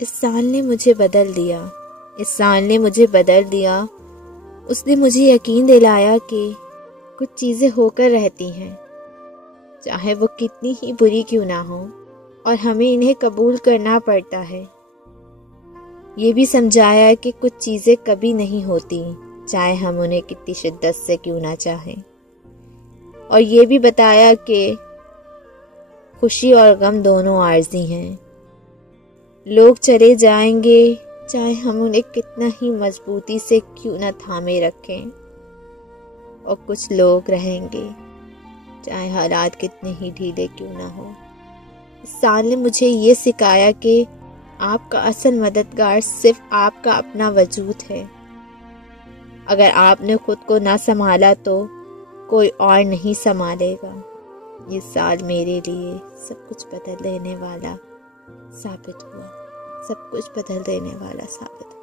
इस साल ने मुझे बदल दिया, इस साल ने मुझे बदल दिया। उसने मुझे यकीन दिलाया कि कुछ चीज़ें होकर रहती हैं, चाहे वो कितनी ही बुरी क्यों ना हो, और हमें इन्हें कबूल करना पड़ता है। ये भी समझाया कि कुछ चीज़ें कभी नहीं होती, चाहे हम उन्हें कितनी शिद्दत से क्यों ना चाहें। और ये भी बताया कि खुशी और गम दोनों आर्जी हैं। लोग चले जाएंगे, चाहे हम उन्हें कितना ही मजबूती से क्यों ना थामे रखें, और कुछ लोग रहेंगे, चाहे हालात कितने ही ढीले क्यों ना हो। इस साल ने मुझे ये सिखाया कि आपका असल मददगार सिर्फ आपका अपना वजूद है। अगर आपने खुद को ना संभाला तो कोई और नहीं संभालेगा। ये साल मेरे लिए सब कुछ बदल देने वाला साबित हुआ, सब कुछ बदल देने वाला साबित हुआ।